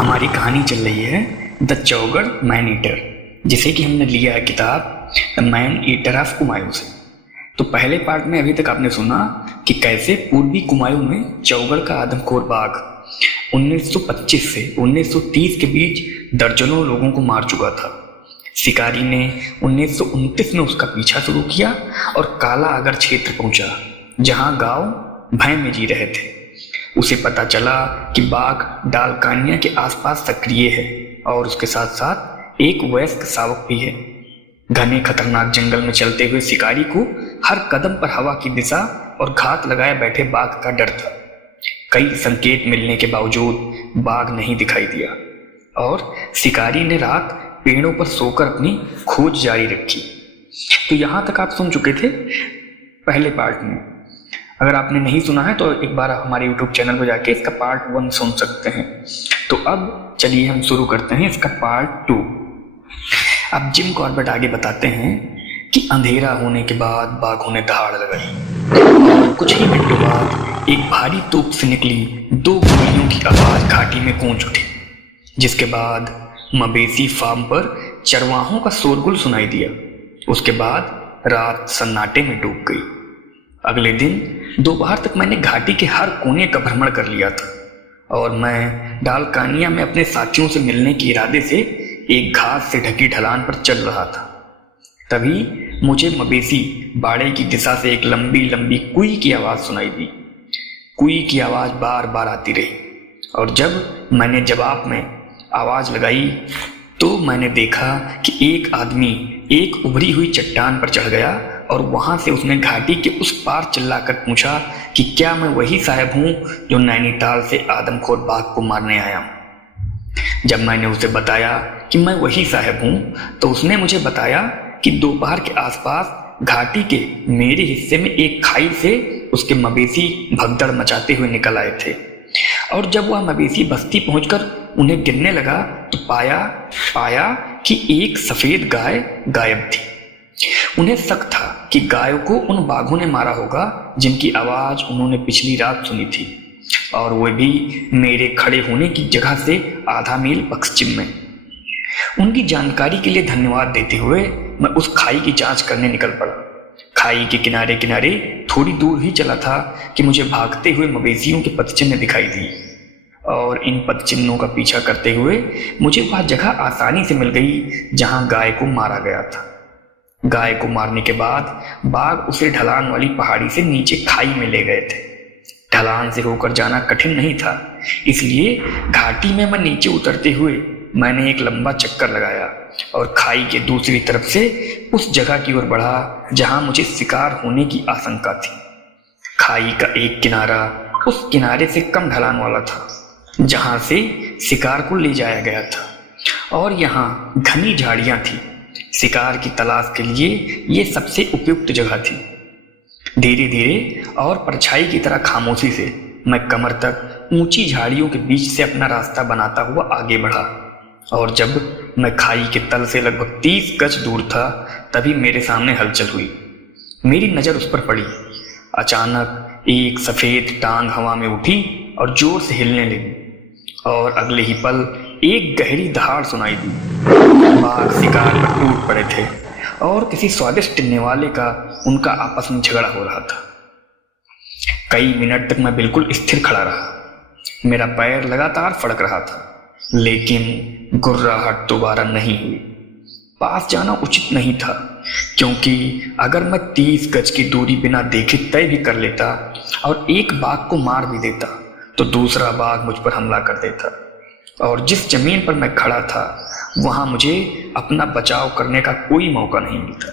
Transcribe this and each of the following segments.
हमारी कहानी चल रही है द चौगड़ मैन ईटर, जिसे कि हमने लिया है किताब the man eater of Kumaon से। तो पहले पार्ट में अभी तक आपने सुना कि कैसे पूर्वी कुमायूं में चौगड़ का आदमखोर बाघ 1925 से 1930 के बीच दर्जनों लोगों को मार चुका था। शिकारी ने 1929 में उसका पीछा शुरू किया और काला अगर क्षेत्र पहुंचा, जहां गांव भय में जी रहे थे। उसे पता चला कि बाघ डालकानिया के आसपास सक्रिय है और उसके साथ साथ एक वयस्क शावक भी है। घने खतरनाक जंगल में चलते हुए शिकारी को हर कदम पर हवा की दिशा और घात लगाए बैठे बाघ का डर था। कई संकेत मिलने के बावजूद बाघ नहीं दिखाई दिया और शिकारी ने रात पेड़ों पर सोकर अपनी खोज जारी रखी। तो यहां तक आप सुन चुके थे पहले पार्ट में। अगर आपने नहीं सुना है तो एक बार हमारे YouTube चैनल पर जाके इसका पार्ट 1 सुन सकते हैं। तो अब चलिए हम शुरू करते हैं इसका पार्ट 2। अब जिम कॉर्बेट आगे बताते हैं कि अंधेरा होने के बाद बाघों ने दहाड़ लगाई और कुछ ही मिनटों बाद एक भारी तोप से निकली 2 गोलियों की आवाज घाटी में गूंज उठी, जिसके बाद मवेशी फार्म पर चरवाहों का शोरगुल सुनाई दिया। उसके बाद रात सन्नाटे में डूब गई। अगले दिन दोपहर तक मैंने घाटी के हर कोने का भ्रमण कर लिया था और मैं डालकानिया में अपने साथियों से मिलने के इरादे से एक घास से ढकी ढलान पर चल रहा था। तभी मुझे मवेशी बाड़े की दिशा से एक लंबी लंबी कुई की आवाज सुनाई दी। कुई की आवाज बार बार आती रही और जब मैंने जवाब में आवाज लगाई तो मैंने देखा कि एक आदमी एक उभरी हुई चट्टान पर चढ़ गया और वहां से उसने घाटी के उस पार चिल्लाकर पूछा कि क्या मैं वही साहब हूं जो नैनीताल से आदमखोर बाघ को मारने आया हूं। जब मैंने उसे बताया कि मैं वही साहब हूं तो उसने मुझे बताया कि दोपहर के आसपास घाटी के मेरे हिस्से में एक खाई से उसके मवेशी भगदड़ मचाते हुए निकल आए थे और जब वह मवेशी बस्ती पहुंचकर उन्हें गिनने लगा तो पाया कि एक सफेद गाय गायब थी। उन्हें शक था कि गायों को उन बाघों ने मारा होगा जिनकी आवाज उन्होंने पिछली रात सुनी थी, और वह भी मेरे खड़े होने की जगह से आधा मील पश्चिम में। उनकी जानकारी के लिए धन्यवाद देते हुए मैं उस खाई की जांच करने निकल पड़ा। खाई के किनारे किनारे थोड़ी दूर ही चला था कि मुझे भागते हुए मवेशियों के पदचिन्ह दिखाई दिए और इन पदचिन्हों का पीछा करते हुए मुझे वह जगह आसानी से मिल गई जहां गाय को मारा गया था। गाय को मारने के बाद बाघ उसे ढलान वाली पहाड़ी से नीचे खाई में ले गए थे। ढलान से होकर जाना कठिन नहीं था, इसलिए घाटी में मैं नीचे उतरते हुए मैंने एक लंबा चक्कर लगाया और खाई के दूसरी तरफ से उस जगह की ओर बढ़ा जहां मुझे शिकार होने की आशंका थी। खाई का एक किनारा उस किनारे से कम ढलान वाला था जहां से शिकार को ले जाया गया था और यहाँ घनी झाड़ियां थी। शिकार की तलाश के लिए ये सबसे उपयुक्त जगह थी। धीरे धीरे और परछाई की तरह खामोशी से मैं कमर तक ऊंची झाड़ियों के बीच से अपना रास्ता बनाता हुआ आगे बढ़ा और जब मैं खाई के तल से लगभग 30 गज दूर था तभी मेरे सामने हलचल हुई। मेरी नजर उस पर पड़ी। अचानक एक सफेद टांग हवा में उठी और जोर से हिलने लगी और अगले ही पल एक गहरी दहाड़ सुनाई दी। बाघ शिकार पर टूट पड़े थे और किसी स्वादिष्ट नेवाले का उनका आपस में झगड़ा हो रहा था। कई मिनट तक मैं बिल्कुल स्थिर खड़ा रहा। मेरा पैर लगातार फड़क रहा था, लेकिन गुर्राहट दोबारा नहीं हुई। पास जाना उचित नहीं था, क्योंकि अगर मैं 30 गज की दूरी बिना देखे तय भी कर लेता और एक बाघ को मार भी देता तो दूसरा बाघ मुझ पर हमला कर देता और जिस जमीन पर मैं खड़ा था वहां मुझे अपना बचाव करने का कोई मौका नहीं मिलता।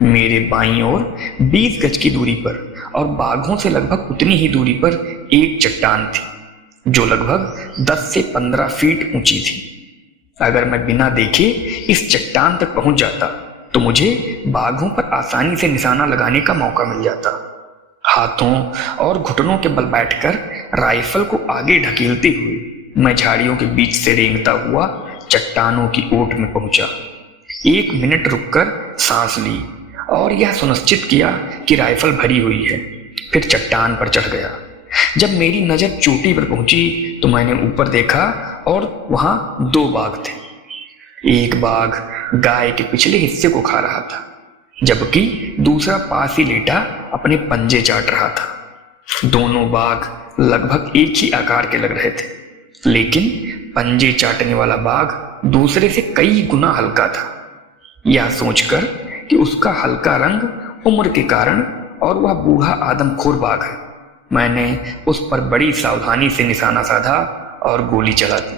मेरे बाईं ओर 20 गज की दूरी पर और बाघों से लगभग उतनी ही दूरी पर एक चट्टान थी जो लगभग 10 से 15 फीट ऊंची थी। अगर मैं बिना देखे इस चट्टान तक पहुंच जाता तो मुझे बाघों पर आसानी से निशाना लगाने का मौका मिल जाता। हाथों और घुटनों के बल बैठकर राइफल को आगे ढकेलते हुए मैं झाड़ियों के बीच से रेंगता हुआ चट्टानों की ओट में पहुंचा। 1 मिनट रुककर सांस ली और यह सुनिश्चित किया कि राइफल भरी हुई है, फिर चट्टान पर चढ़ गया। जब मेरी नजर चोटी पर पहुंची तो मैंने ऊपर देखा और वहां 2 बाघ थे। एक बाघ गाय के पिछले हिस्से को खा रहा था, जबकि दूसरा पास ही लेटा अपने पंजे चाट रहा था। दोनों बाघ लगभग एक ही आकार के लग रहे थे, लेकिन पंजे चाटने वाला बाघ दूसरे से कई गुना हल्का था। यह सोचकर कि उसका हल्का रंग उम्र के कारण और वह बूढ़ा आदमखोर बाघ है, मैंने उस पर बड़ी सावधानी से निशाना साधा और गोली चला दी।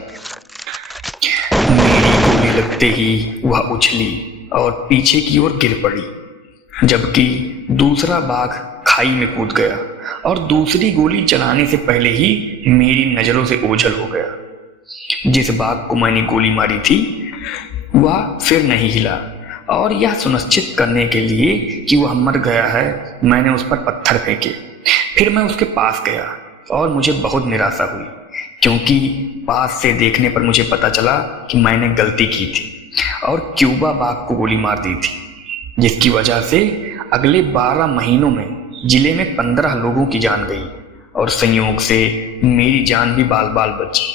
मेरी गोली लगते ही वह उछली और पीछे की ओर गिर पड़ी, जबकि दूसरा बाघ खाई में कूद गया और दूसरी गोली चलाने से पहले ही मेरी नजरों से ओझल हो गया। जिस बाघ को मैंने गोली मारी थी वह फिर नहीं हिला, और यह सुनिश्चित करने के लिए कि वह मर गया है, मैंने उस पर पत्थर फेंके। फिर मैं उसके पास गया और मुझे बहुत निराशा हुई, क्योंकि पास से देखने पर मुझे पता चला कि मैंने गलती की थी और क्यूबा बाघ को गोली मार दी थी, जिसकी वजह से अगले 12 महीनों में जिले में 15 लोगों की जान गई और संयोग से मेरी जान भी बाल बाल बची।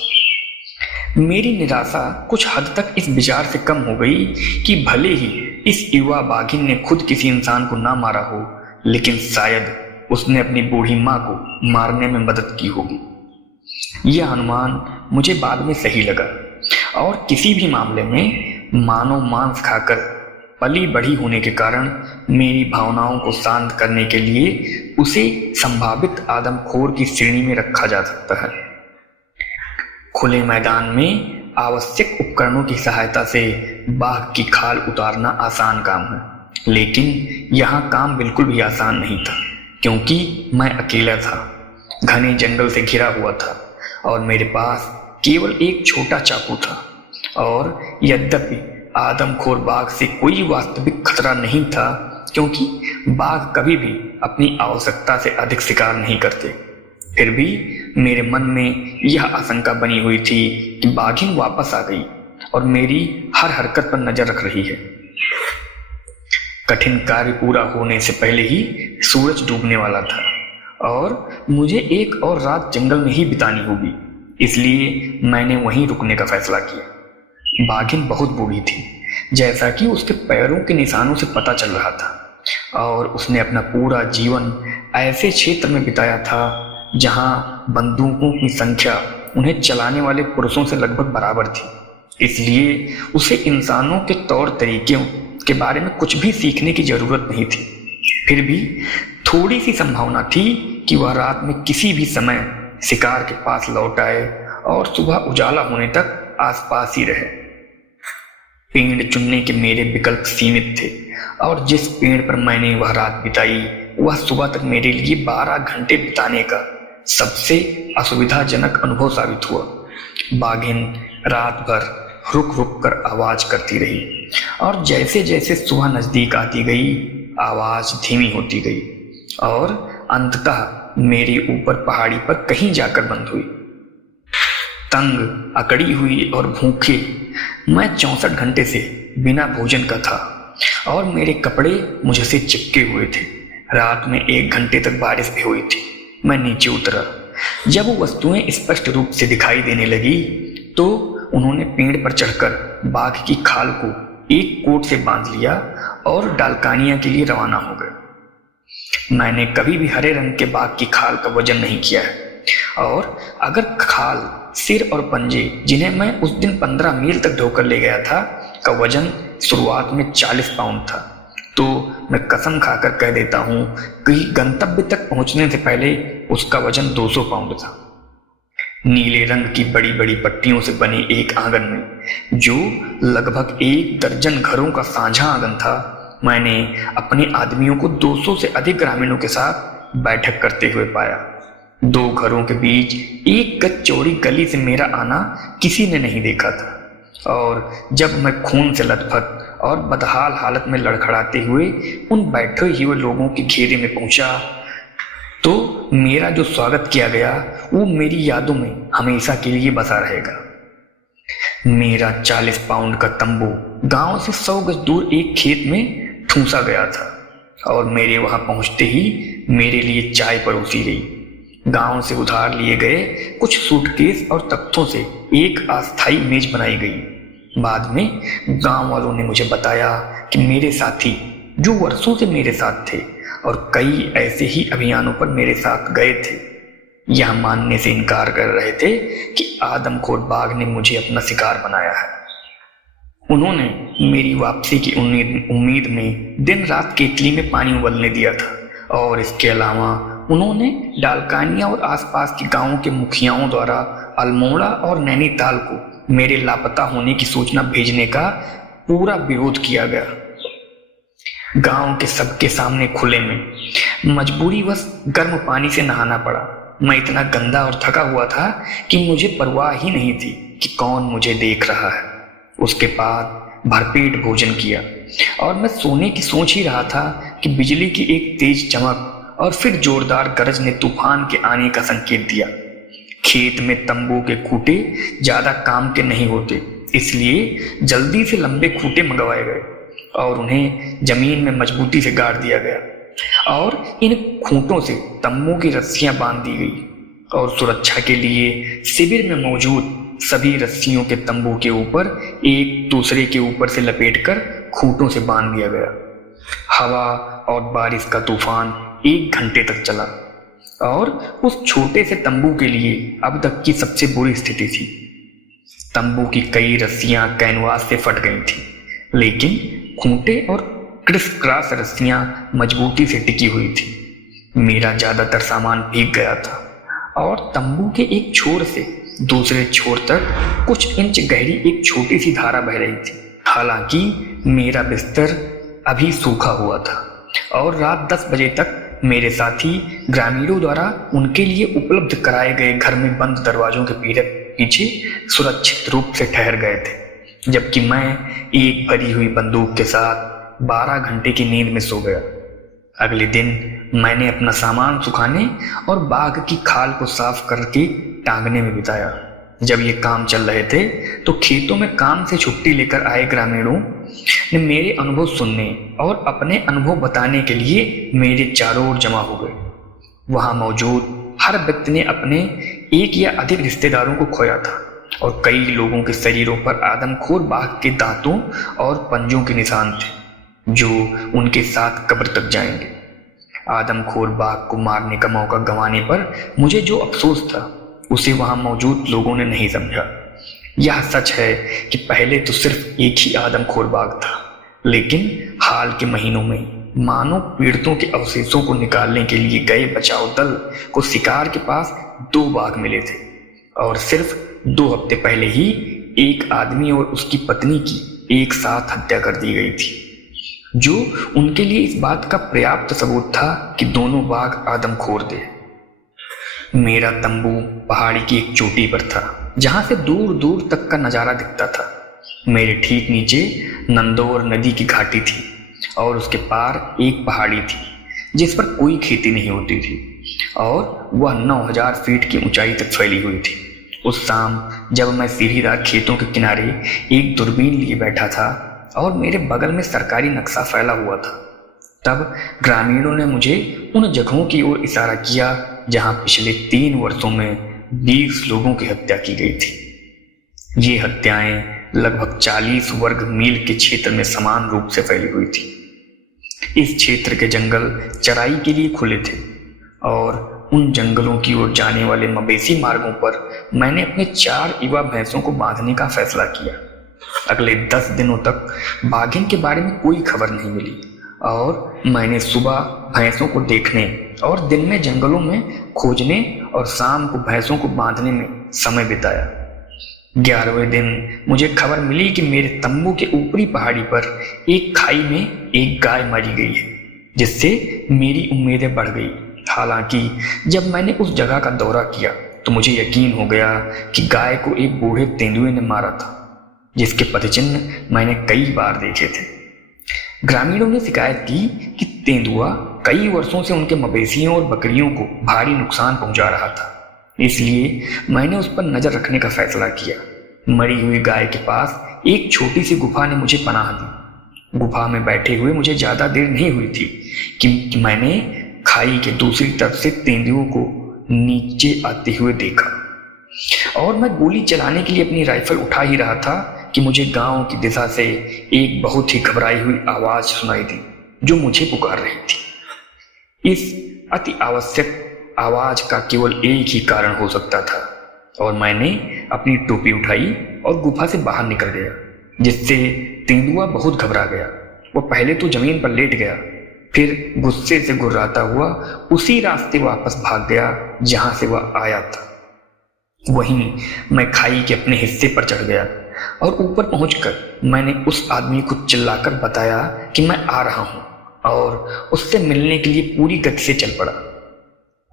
मेरी निराशा कुछ हद तक इस विचार से कम हो गई कि भले ही इस युवा बाघिन ने खुद किसी इंसान को ना मारा हो, लेकिन शायद उसने अपनी बूढ़ी माँ को मारने में मदद की होगी। यह अनुमान मुझे बाद में सही लगा, और किसी भी मामले में मानव मांस खाकर पली बढ़ी होने के कारण मेरी भावनाओं को शांत करने के लिए उसे संभावित आदमखोर की श्रेणी में रखा जा सकता है। खुले मैदान में आवश्यक उपकरणों की सहायता से बाघ की खाल उतारना आसान काम है, लेकिन यहाँ काम बिल्कुल भी आसान नहीं था, क्योंकि मैं अकेला था, घने जंगल से घिरा हुआ था और मेरे पास केवल एक छोटा चाकू था। और यद्यपि आदमखोर बाघ से कोई वास्तविक खतरा नहीं था, क्योंकि बाघ कभी भी अपनी आवश्यकता से अधिक शिकार नहीं करते, फिर भी मेरे मन में यह आशंका बनी हुई थी कि बाघिन वापस आ गई और मेरी हर हरकत पर नजर रख रही है। कठिन कार्य पूरा होने से पहले ही सूरज डूबने वाला था और मुझे एक और रात जंगल में ही बितानी होगी, इसलिए मैंने वहीं रुकने का फैसला किया। बाघिन बहुत बूढ़ी थी, जैसा कि उसके पैरों के निशानों से पता चल रहा था, और उसने अपना पूरा जीवन ऐसे क्षेत्र में बिताया था जहां बंदूकों की संख्या उन्हें चलाने वाले पुरुषों से लगभग बराबर थी। इसलिए उसे इंसानों के तौर तरीकों के बारे में कुछ भी सीखने की जरूरत नहीं थी। फिर भी थोड़ी सी संभावना थी कि वह रात में किसी भी समय शिकार के पास लौट आए और सुबह उजाला होने तक आसपास ही रहे। पेड़ चुनने के मेरे विकल्प सीमित थे, और जिस पेड़ पर मैंने वह रात बिताई वह सुबह तक मेरे लिए 12 घंटे बिताने का सबसे असुविधाजनक अनुभव साबित हुआ। बाघिन रात भर रुक रुक कर आवाज करती रही, और जैसे जैसे सुबह नजदीक आती गई आवाज धीमी होती गई और अंततः मेरे ऊपर पहाड़ी पर कहीं जाकर बंद हुई। तंग, अकड़ी हुई और भूखे मैं 64 घंटे से बिना भोजन का था, और मेरे कपड़े मुझसे चिपके हुए थे। रात में 1 घंटे तक बारिश भी हुई थी। मैं नीचे उतरा। जब वो वस्तुएं स्पष्ट रूप से दिखाई देने लगी तो उन्होंने पेड़ पर चढ़कर बाघ की खाल को एक कोट से बांध लिया और डालकानिया के लिए रवाना हो गए। मैंने कभी भी हरे रंग के बाघ की खाल का वजन नहीं किया है, और अगर खाल, सिर और पंजे, जिन्हें मैं उस दिन 15 मील तक ढोकर ले गया था, का वजन शुरुआत में 40 पाउंड था, तो मैं कसम खाकर कह देता हूं कि गंतव्य तक पहुंचने से पहले उसका वजन 200 पाउंड था। नीले रंग की बड़ी बड़ी पट्टियों से बने एक आंगन में, जो लगभग 1 दर्जन घरों का साझा आंगन था, मैंने अपने आदमियों को 200 से अधिक ग्रामीणों के साथ बैठक करते हुए पाया। 2 घरों के बीच 1 गज चौड़ी गली से मेरा आना किसी ने नहीं देखा था, और जब मैं खून से लथपथ और बदहाल हालत में लड़खड़ाते हुए उन बैठे हुए लोगों के घेरे में पहुंचा, तो मेरा जो स्वागत किया गया वो मेरी यादों में हमेशा के लिए बसा रहेगा। मेरा 40 पाउंड का तंबू गांव से 100 गज दूर एक खेत में ठूंसा गया था, और मेरे वहां पहुंचते ही मेरे लिए चाय परोसी गई। गांव से उधार लिए गए कुछ सूटकेस और तख्तों से एक अस्थायी मेज बनाई गई। बाद में गांव वालों ने मुझे बताया कि मेरे साथी जो वर्षों से मेरे साथ थे और कई ऐसे ही अभियानों पर मेरे साथ गए थे, यह मानने से इनकार कर रहे थे कि आदमखोर बाघ ने मुझे अपना शिकार बनाया है। उन्होंने मेरी वापसी की उम्मीद में दिन रात केतली में पानी उबलने दिया था और इसके अलावा उन्होंने डालकानिया और आसपास के गांवों के मुखियाओं द्वारा अल्मोड़ा और नैनीताल को मेरे लापता होने की सूचना भेजने का पूरा विरोध किया गया। गांव के सबके सामने खुले में मजबूरीवश गर्म पानी से नहाना पड़ा। मैं इतना गंदा और थका हुआ था कि मुझे परवाह ही नहीं थी कि कौन मुझे देख रहा है। उसके बाद भरपेट भोजन किया और मैं सोने की सोच ही रहा था कि बिजली की एक तेज चमक और फिर जोरदार गरज ने तूफान के आने का संकेत दिया। खेत में तंबू के खूंटे ज्यादा काम के नहीं होते, इसलिए जल्दी से लंबे खूंटे मंगवाए गए और उन्हें जमीन में मजबूती से गाड़ दिया गया और इन खूंटों से तंबू की रस्सियां बांध दी गई और सुरक्षा के लिए शिविर में मौजूद सभी रस्सियों के तंबू के ऊपर एक दूसरे के ऊपर से लपेटकर खूंटों से बांध दिया गया। हवा और बारिश का तूफान 1 घंटे तक चला और उस छोटे से तंबू के लिए अब तक की सबसे बुरी स्थिति थी। तंबू की कई रस्सियां कैनवास से फट गई थी, लेकिन खूंटे और क्रिस क्रॉस रस्सियां मजबूती से टिकी हुई थी। मेरा ज्यादातर सामान भीग गया था और तंबू के एक छोर से दूसरे छोर तक कुछ इंच गहरी एक छोटी सी धारा बह रही थी। हालांकि मेरा बिस्तर अभी सूखा हुआ था और रात 10 बजे तक मेरे साथी ग्रामीणों द्वारा उनके लिए उपलब्ध कराए गए घर में बंद दरवाजों के पीछे सुरक्षित रूप से ठहर गए थे, जबकि मैं एक भरी हुई बंदूक के साथ 12 घंटे की नींद में सो गया। अगले दिन मैंने अपना सामान सुखाने और बाघ की खाल को साफ करके टांगने में बिताया। जब ये काम चल रहे थे तो खेतों में काम से छुट्टी लेकर आए ग्रामीणों ने मेरे अनुभव सुनने और अपने अनुभव बताने के लिए मेरे चारों ओर जमा हो गए। वहां मौजूद हर व्यक्ति ने अपने एक या अधिक रिश्तेदारों को खोया था और कई लोगों के शरीरों पर आदमखोर बाघ के दांतों और पंजों के निशान थे जो उनके साथ कब्र तक जाएंगे। आदमखोर बाघ को मारने का मौका गंवाने पर मुझे जो अफसोस था उसे वहां मौजूद लोगों ने नहीं समझा। यह सच है कि पहले तो सिर्फ एक ही आदमखोर बाघ था, लेकिन हाल के महीनों में मानव पीड़ितों के अवशेषों को निकालने के लिए गए बचाव दल को शिकार के पास 2 बाघ मिले थे और सिर्फ 2 हफ्ते पहले ही एक आदमी और उसकी पत्नी की एक साथ हत्या कर दी गई थी, जो उनके लिए इस बात का पर्याप्त सबूत था कि दोनों बाघ आदमखोर थे। मेरा तंबू पहाड़ी की एक चोटी पर था जहां से दूर दूर तक का नजारा दिखता था। मेरे ठीक नीचे नंदौर नदी की घाटी थी और उसके पार एक पहाड़ी थी जिस पर कोई खेती नहीं होती थी और वह 9000 फीट की ऊंचाई तक फैली हुई थी। उस शाम जब मैं सीढ़ीदार खेतों के किनारे एक दूरबीन लिए बैठा था और मेरे बगल में सरकारी नक्शा फैला हुआ था, तब ग्रामीणों ने मुझे उन जगहों की ओर इशारा किया जहां पिछले 3 वर्षों में 20 लोगों की हत्या की गई थी। ये हत्याएं लगभग 40 वर्ग मील के क्षेत्र में समान रूप से फैली हुई थी। इस क्षेत्र के जंगल चराई के लिए खुले थे और उन जंगलों की ओर जाने वाले मवेशी मार्गों पर मैंने अपने 4 युवा भैंसों को बांधने का फैसला किया। अगले 10 दिनों तक बाघिन के बारे में कोई खबर नहीं मिली और मैंने सुबह भैंसों को देखने और दिन में जंगलों में खोजने और शाम को भैंसों को बांधने में समय बिताया। 11वें दिन मुझे खबर मिली कि मेरे तंबू के ऊपरी पहाड़ी पर एक खाई में एक गाय मारी गई है, जिससे मेरी उम्मीदें बढ़ गई। हालांकि जब मैंने उस जगह का दौरा किया तो मुझे यकीन हो गया कि गाय को एक बूढ़े तेंदुए ने मारा था, जिसके पदचिन्ह मैंने कई बार देखे थे। ग्रामीणों ने शिकायत की कि तेंदुआ कई वर्षों से उनके मवेशियों और बकरियों को भारी नुकसान पहुंचा रहा था, इसलिए मैंने उस पर नजर रखने का फैसला किया। मरी हुई गाय के पास एक छोटी सी गुफा ने मुझे पनाह दी। गुफा में बैठे हुए मुझे ज्यादा देर नहीं हुई थी कि मैंने खाई के दूसरी तरफ से तेंदुओं को नीचे आते हुए देखा और मैं गोली चलाने के लिए अपनी राइफल उठा ही रहा था कि मुझे गांव की दिशा से एक बहुत ही घबराई हुई आवाज सुनाई दी जो मुझे पुकार रही थी। इस अति आवश्यक आवाज का केवल एक ही कारण हो सकता था और मैंने अपनी टोपी उठाई और गुफा से बाहर निकल गया, जिससे तेंदुआ बहुत घबरा गया। वो पहले तो जमीन पर लेट गया, फिर गुस्से से गुर्राता हुआ उसी रास्ते वापस भाग गया जहां से वह आया था। वहीं मैं खाई के अपने हिस्से पर चढ़ गया और ऊपर पहुंचकर मैंने उस आदमी को चिल्लाकर बताया कि मैं आ रहा हूं और उससे मिलने के लिए पूरी गति से चल पड़ा।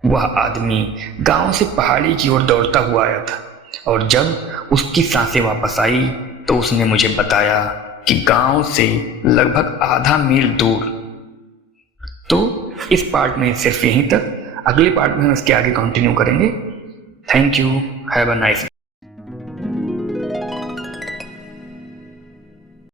वह आदमी गांव से पहाड़ी की ओर दौड़ता हुआ आया था और जब उसकी सांसें वापस आई तो उसने मुझे बताया कि गांव से लगभग आधा मील दूर। तो इस पार्ट में सिर्फ यहीं तक, अगले पार्ट में हम इसके आगे कंटिन्यू करेंगे। Thank you, have a nice